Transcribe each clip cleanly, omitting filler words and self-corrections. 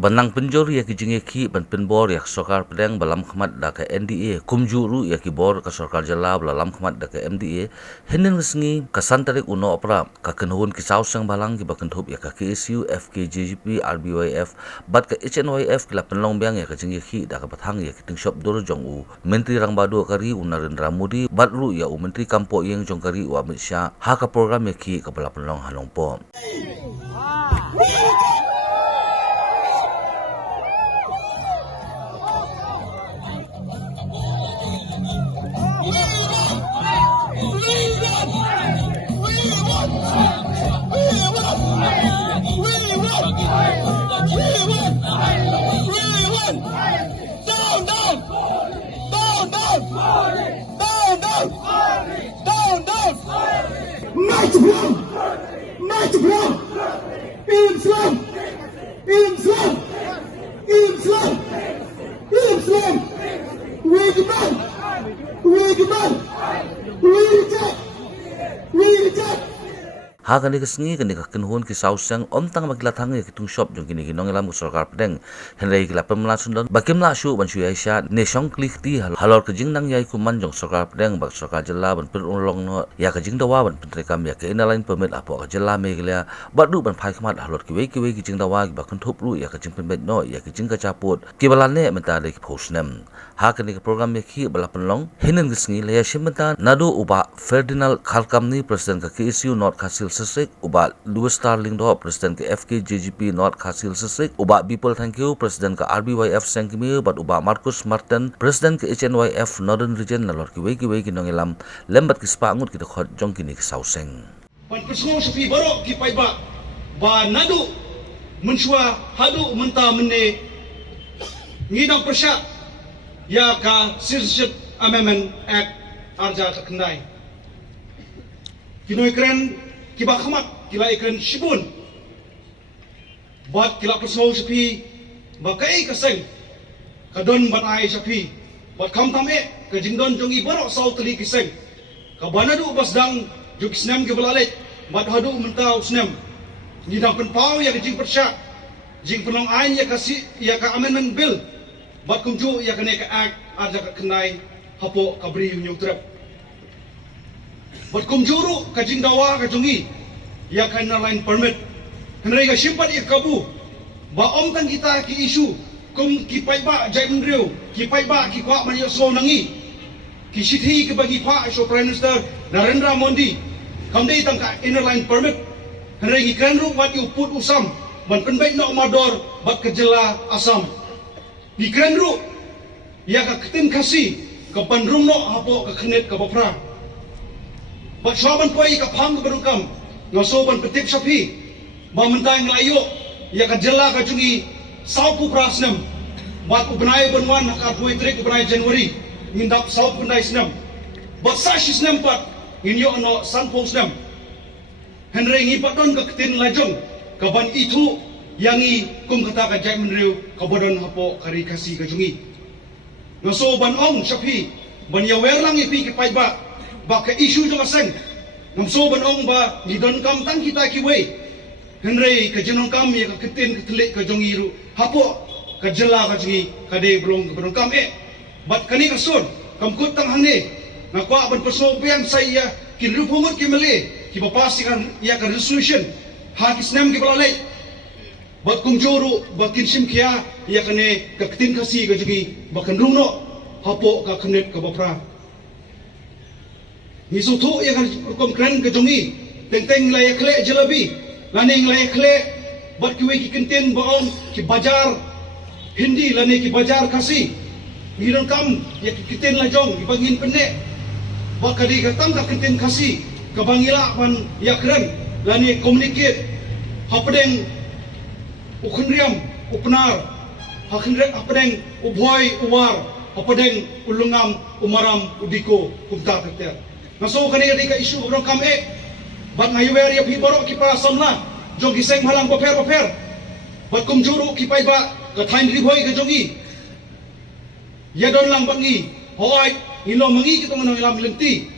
Banang penjor ya ki jingeki ban penbor ya sokar pedang balam khmat da ka NDA kumjuru ya ki bor ka sarkar jala balam khmat da ka MDA henen ngi kasan tarik uno opera ka kenhun ki sausang balang ki bakan thup ya ka KSU FKJGP RBYF bat ka HNYF ki la penlong biang ya ka jingeki da ka bathang ya ki ting shop dor jong u menteri rang badu kari Narendra Modi bat ru ya u menteri kampo yang jong kari u Amit Shah ha ka program ya ki ka bala penlong halong po. Mati belum, Islam, Islam, Islam, Islam, we demand, we demand, we reject, we reject. Ha kani kesngi kani ka kenhun ki sausang om tang maglathang ya kitung shop jong kini kinong ilam sarkar pedeng henrei ki la pemla sundon bakim la shu ban shu aisha ne shong klik ti halor ka jing nang yai ku man jong sarkar pedeng bak sarkar jela ban per long no ya ka jing dawa ban pentre kam ya ka inalain permit apo ka jela me glia badu ban phai khmat halor ki wei ki jing dawa ki bakun thup ru ya ka jing penbet no ya ki jing ka chaput ki balan ne menta le ki phosnem ha kani ka program ya ki bala penlong henen kesngi le ya shimenta nadu uba Ferdinand Khalkamni president ka KSU North Khasil Sesek uba Louis Starling do president ke FKJGP North Khasil Sesek uba People thank you president ke RBYF Sengkimi bat uba Marcus Martin president ke HNYF Northern Region nalor ki wei ki nongilam lembat ki spangut ki khot jong kini ki sauseng pan pesno sepi barok ki pai ba nadu menshua hadu menta menne ngidang persya ya ka Citizenship Amendment Act arja ka kendai kinoi keren kiba khamat kila ikren shibun bat kila pesno sepi ba kai kaseng kadon bat ai sepi bat kam tame ka jingdon jongi barok sau teli kiseng ka banadu basdang juk snem ke balalet bat hadu mentau snem ngidang penpau ya jing persya jing penong ain ya kasi ya ka amendment bill bat kumju ya kene ka act arja ka kendai hapo kabri nyung trap bat kumjuru ka jing dawa ka jongi ya kan lain permit henry ka simpat ya kabu ba om kan kita ki isu kum ki pai ba jai mendriu ki pai ba ki kwa man yo so nangi ki sithi ki bagi pa so prime minister Narendra Modi kam dei tang ka inner line permit henry ki kan ru wat you put usam ban penbai no mador bat kejela asam di kan ru ya ka ketin kasi ka pandrung no hapo ka knet ka bapra bat shaban poi ka phang ka berukam ngasoban petip sapi ba mentang layo ya ka jela ka jungi saupu prasnam bat ubnai banwan ka poetrik ubnai Januari ngindap saup bundai snam bat sashi snam pat inyo no sanpo snam henry ngi paton ka ketin lajong ka ban itu yangi kum kata ka jai menriu ka bodon hapo kari kasi ka jungi ngasoban ong sapi ban ya werlang ipi ki pai ba ka isu jo kaseng ngamso banong ba ni don kam tang kita ki wei henry ka jenong kam ya ka ketin ketelik ka jongiru hapo ka jela ka jingi ka de blong ka banong kam bat kani ka son kam kut tang hane na kwa ban paso pian sai ya ki rupumut ki mele ki bapasikan ya ka resolution ha ki snem ki balale bat kumjuru bat kinsim kia ya kane ka ketin kasi ka jingi bakan rungno hapo ka knet ka bapra Nisu tu yang kom keren ke jongi teng layak kle jelabi laning layak kle bat kiwe ki kentin baong ki bajar hindi lane ki bajar kasi ngirang kam ya ki kentin lajong ki bangin penne ba kadi katam ka kentin kasi ka bangila pan ya keren lane communicate hapdeng ukhriam upnar hakindrek hapdeng ubhoy uwar hapdeng ulungam umaram udiko kumta keter Naso kanina di ka isu orang kam bat ngayu ya pi barok ki pa samla jong giseng halang paper bat kumjuru ki pai ba ka thain ri hoi ka jongi ya don lang bangi hoi ilo mangi kita menang ilam lenti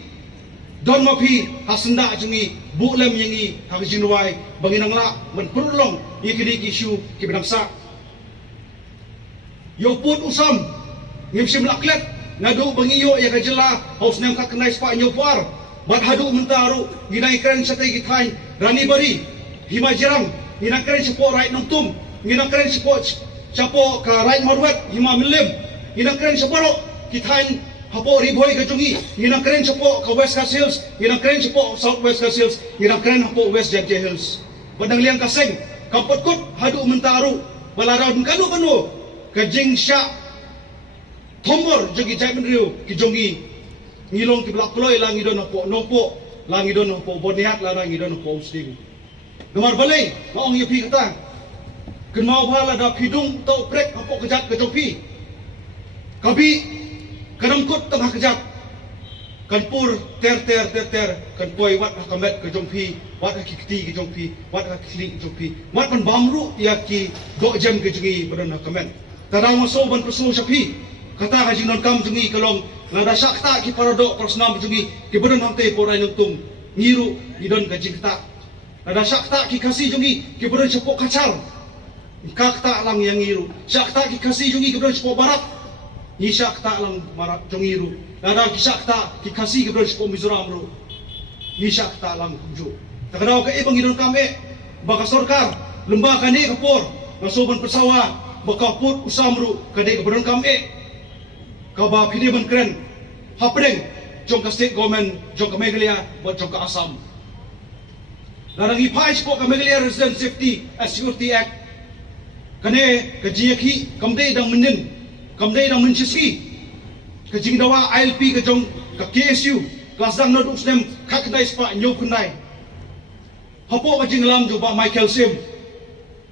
don ma pi hasenda jongi bu lem yangi ha jinwai bangi nang la men perlong ye ki isu ki benang sa yo put usam ngim sim laklet ngadu bangiyo ya kajela haus nem ka kenai spa nyo par bat hadu mentaru ginai kren sa tay githain rani bari hima jirang ginai kren sa po right nong tum ginai kren sa po ka right marwet hima milim ginai kren sa baro githain hapo riboy ka jungi ginai kren sa po ka west ka hills ginai kren sa po south west ka hills ginai kren hapo west jagja hills badang liang kaseng kapotkot hadu mentaru balaraw kanu kanu kajing sya Tomor jogi jaimen riu ki jongi ngilong ki blak kloy lang idon po nopo lang idon po boniat lang idon po usting nomor balai maong yepi kata ken mau bala da pidung to prek apo kejat ke jopi kabi kadangkut tengah kejat kan pur ter kan poi wat kamet ke jompi wat ki kti ke jompi wat ki kling ke jompi wat pan bamru ya ki do jam ke jongi badan kamet tadaw maso ban pesu sapi kata ka jinon kam jungi kalong ngada sakta ki paradok persnam jungi ki bodon hamte porai nuntung ngiru idon ka jingta ngada sakta ki kasih jungi ki bodon sepok kacar kakta lang yang ngiru sakta ki kasih jungi ki bodon sepok barat ni sakta lang barat jungiru ngada ki sakta ki kasih ki bodon sepok mizoram ru ni sakta lang kunju takadaw ka ibang idon kame baka sorkar lembah kani kapor masoban persawa baka put usamru kade ka bodon kame kaba piniban keren hapdeng jong ka state government jong ka Meghalaya buat jong ka Assam larang ipais po ka Meghalaya Resident Safety and Security Act kane ka jiyaki kamday dang menin kamday dang mensiski ka jingdawa ILP ka jong ka KSU kelas dang noduk snem kakdai spa nyob kunai hapo ka jinglam jong ba Michael Sim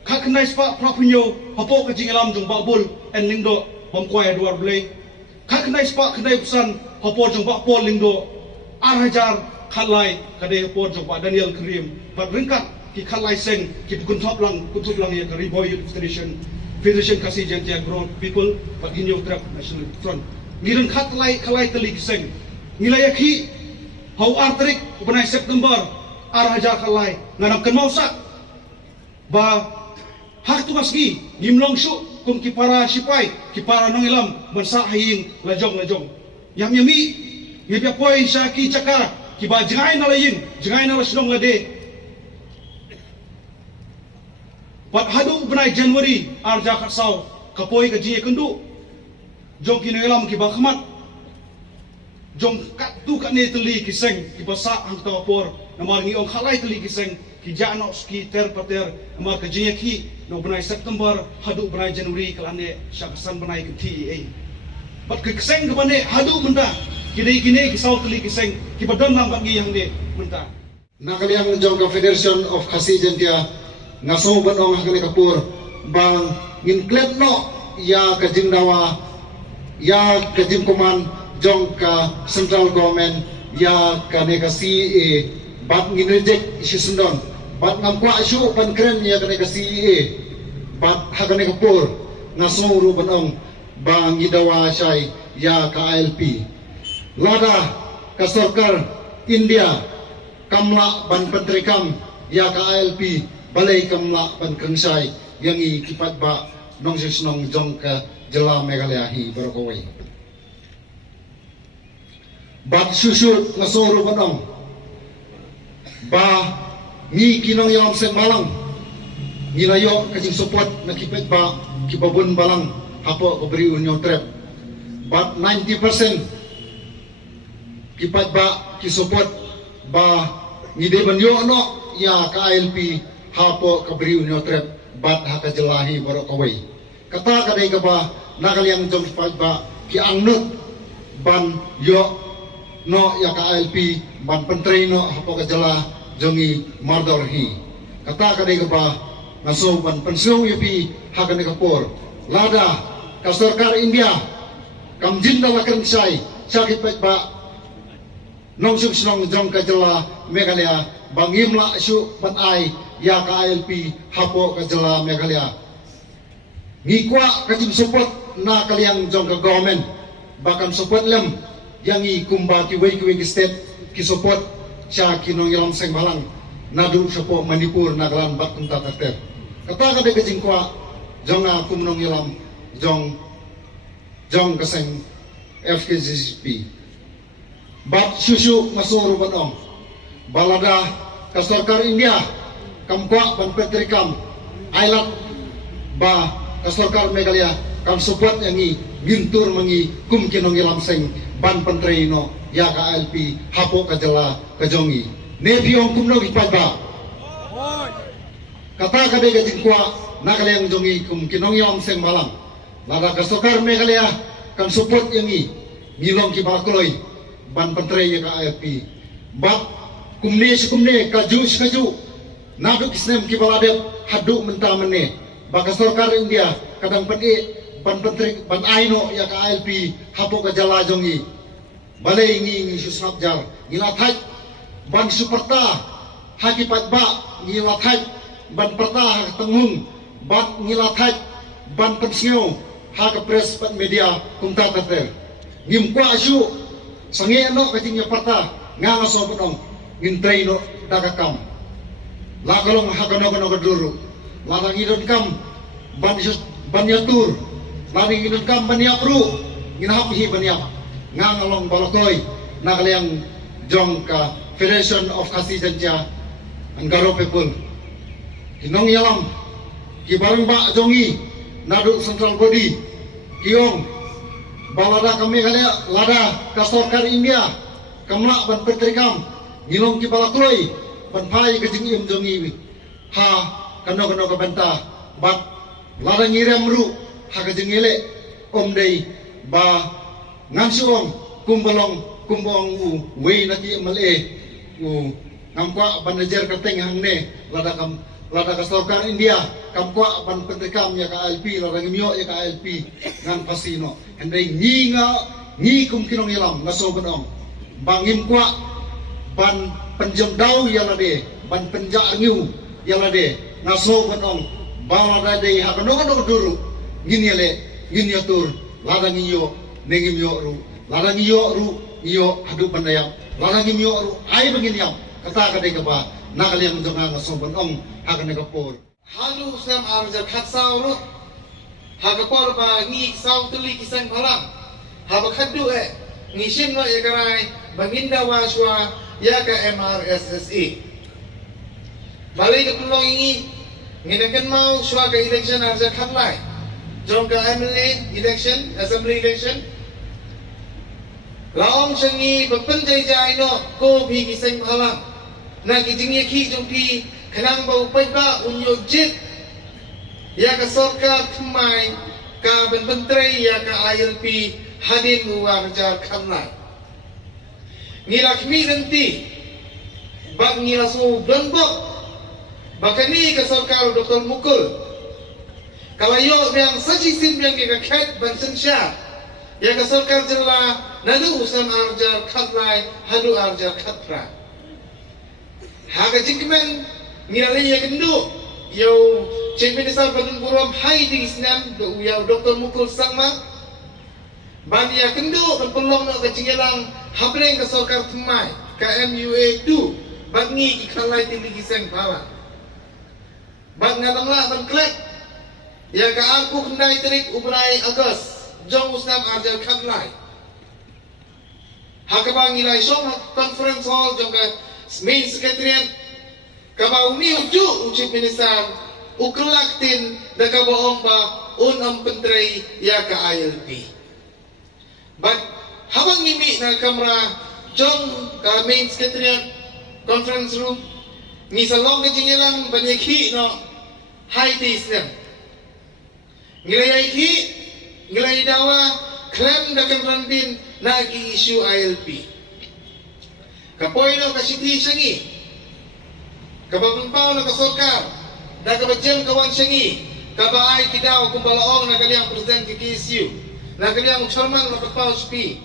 kakdai spa prapunyo hapo ka jinglam jong ba bul en lingdo bamkwai duar blay kaknai spa kedai pesan hapor jong ba pol lingdo arhajar khalai kadai hapor jong ba Daniel Krim bat ringkat ki khalai seng ki kuntop lang ya Riboy Youth Federation kasih jantia grow people but in your trap national front ngiren khalai teli seng ngilai ki hau artrik benai September arhajar khalai nganam kenmausak ba hak tu maski gimlong su kum ki para sipai ki para nongilam bansa haying lajong yam yami ngebya poi sa ki caka ki ba jangai na layin jangai na lasnong lade pat hadu benai January arja khatsau kapoi ka ji kendu jong ki nongilam ki ba khamat jong kat tu kat ne teli ki seng ki basa hang tawapor namar ngi ong khalai teli ki seng ki jano ski ter pater amar ka ji ki no benai September hadu benai Januari kalane syakasan benai ke TEA bat ke keseng ke bane hadu menta kini ki south li keseng ki badan lang bagi yang de menta nakaliang jong ka Federation of Khasi Jantia ngaso banong hakane kapur bang ngin no ya ka jingdawa ya ka jingkuman jong ka central government ya ka ne ka CEA bat ngin reject isu sundon bat ngamkwa isu pan kren ya ka ne ka CEA bat hakane kapur ngasuru banong bang gidawa syai ya ka ILP lada ka sarkar India kamla ban pentrikam ya ka ILP balai kamla ban krengsai yang i kipat ba nong sisnong jong ka jela Meghalaya hi barokowai bat susu ngasuru banong ba ni kinong yom sen malang nilayo kajing support nakipet ba kibabun balang hapo ko beri union trap but 90% kipat ba ki support ba ngide banyo no ya ka ILP hapo ka beri union trap bat haka jelahi borok kawai kata kadai ka ba nakaliang jong kipat ba ki angnut ban yo no ya ka ILP ban pentrei no hapo ka jela jongi mardor hi kata kadai ka ba ngaso ban pensiong yapi hakan kapor lada ka sarkar India kam jinda lakan sai sakit pet ba nong sung snong jong ka jela Meghalaya bangim la su ban ai ya ka ILP hapo ka jela Meghalaya ngikwa ka jim support na kaliang jong ka government bakam support lem yang i kumba ki wei ki state ki support sya kinong yalam seng balang nadu support Manipur nagalan bat kunta terter kata kada kajing kwa jong kumnong yalam jong jong kaseng FKCCP. Bat susu masuk banong. Balada kasarkar India kamkwa ban petrikam ailat ba kasarkar Meghalaya kam support yangi gintur mangi kum kinong ilamseng ban pentreno ya ka LP hapo kajala kajongi ne biong kumno gipada kata kade gajing kwa nakalayang jongi kum kinong ilamseng malam lada kasarkar Meghalaya kam support yangi ngilong kibakuloy ban pentre ya ka LP bat kumne kaju naduk isnem kibaladep haduk mentah mene baka sarkar India kadang ban pentri ban aino ya ka ALP hapo ka jala jongi balai ngi susnap jar ngila thaj ban superta hakipat ba ngila thaj ban perta tengung bat ngila thaj ban pensio ha ka press pat media kumta tater ngim kwa asu sange no kating ya perta nga so potong ngintray no dagakam lakalong hakano kaduru larang idon kam banyatur larang idon kam banyapru nginahapihi banyap ngangalong balakoy nakalayang jong ka Federation of Kasijantia Anggaro people kinong yalam kibarang ba jongi nadu central body kiong balada kami kaya lada kasarkar India kamla ban petrikam ngilong kibalakuloy ban pai kajing im jongi ha kano ka banta bat larang irem ru ha kajing ile dei ba ngansuong kumbong u wei naki male u ngampa ban najer kateng hangne lada kasarkar India kampa ban petrikam ya ka LP larang mio ya ka LP ngan pasino andai ngi kum kinong ilam ngaso benong bangim kwa ban penjem dau yalade ban penjak ngiu yalade ngaso benong balada dei hakano duru ngini le ngini atur ladang iyo nengim yo ru ladang iyo ru iyo hadu pandayam ladang iyo ru ai bangin yam kata kadai ka ba nakaliang jonga ngaso benong hakane ka por halu sam arja khatsau ru hakapor ba ngi sau tuli kisang phalang habakadu ngisim no yakarai banginda waswa ya ka MRSSE balik ke pulau ini nginakan mau suaka election arja khatlai jong ka MLA election assembly election laong sengi bepenjai jai no ko bhi kiseng phalang na kijing ki jong pi khanang bau pai ba unyo jit ya ka sarkar khmai ka ban pentrei ya ka ILP hadin uar jar khatlai ngilakmi nanti bak ngilasu blembok bakani ke sarkar Dr. Mukul kalayo yang sajisim yang kekait bansen syar ya ke sarkar jela nadu usam arjar khatlai hadu arjar khatra haga jikmen ngilali ya kendu yo cengpen desa badun buram hai di islam ya Dr. Mukul sangma bagi ya kendu berpelong nak kecinggalang habreng ke sarkar Thmai ke MUA 2 bagi ikalai tinggi kiseng pala bag ngatanglah berklek ya ke aku kendai terik ubrai Agus jong usnam arjal khamlai hakabang ilai song conference hall jong ke main secretariat kabau ni uju ucip minister ukelaktin da kabaong ba unam pentrei ya ke ILP but habang nimi na kamera jong ka main secretariat conference room ni salong ke jingelang banyak hi no hai ti islam ngilai hi ngilai dawa klaim da kamrantin na ki issue ILP kapoy no ka siti sangi kabampaw na kasokar da kabajam kawan sangi kabaay kidaw kumbalaong na kaliang president ki KSU na kaliang chairman na pagpaus P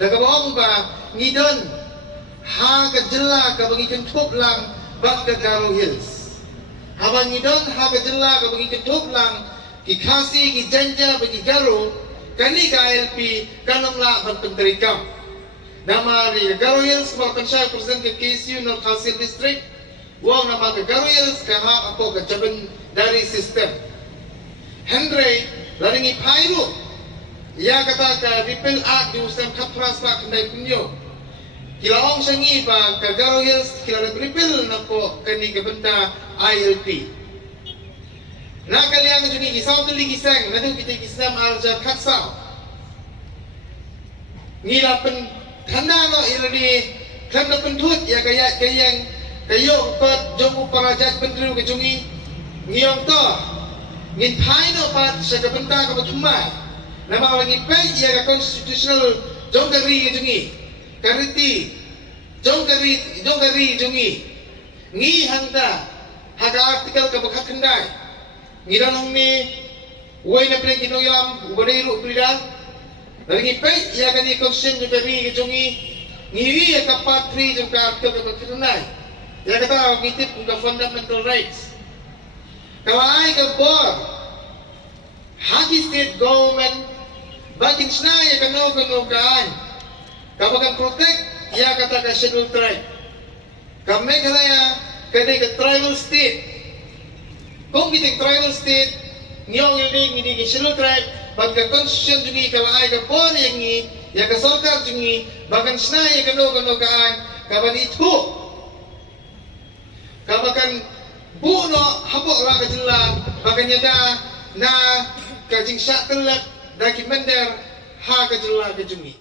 dagabaong ba ngidon ha kajela kabangikan top lang bak ka Garo Hills habang ngidon ha kajela kabangikan top lang ki Khasi ki Janja bagi Garo kani ka ILP kanong la pagpenterikam namari Garo Hills bahkan saya presiden ke KSU North Khasi District wang nama ke Garo Hills kaha ako ka jaban dari sistem Henry laringi pairu ia kata ka repeal act di usam kapras pa kendai punyo kila ong sangi pa ka Garo Hills kila repeal na po kani ka benda ILP na kaliang juni isaw tuli gisang nadu kita gisam arja khatsao ngila pen khanda no ilani khanda pentut ya kaya kayang kayo pat jong uparajat pentru ke jungi ngiyong to ngin phai no pat sa kabenta ka batumai nama lagi pe ya ka constitutional jong kari ke jungi kariti jong kari jungi ngi hangda haga artikel ka bakhat khandai ngiranong ni uai na pre kinong ilam ubadai ru prida lagi pe ya ka ni constitution jong kari ke jungi ngiri ya ka patri jong ka artikel ka bakhat khandai ya kata ngitip ka fundamental rights kalau ay ka board hagi state government bakin sna ya kano kaan kabakan protect ya kata ka scheduled tribe kami kalaya kadai ka tribal state kung kiting tribal state ngiyong hindi ka scheduled tribe pagka constitution jungi kalau ay ka board yang ni ya ka sarkar jungi bakan sna ya kano kaan kaban itu kabakan buno habok la kajilla makanya da na kajing syak telak daki mender ha kajilla kajungi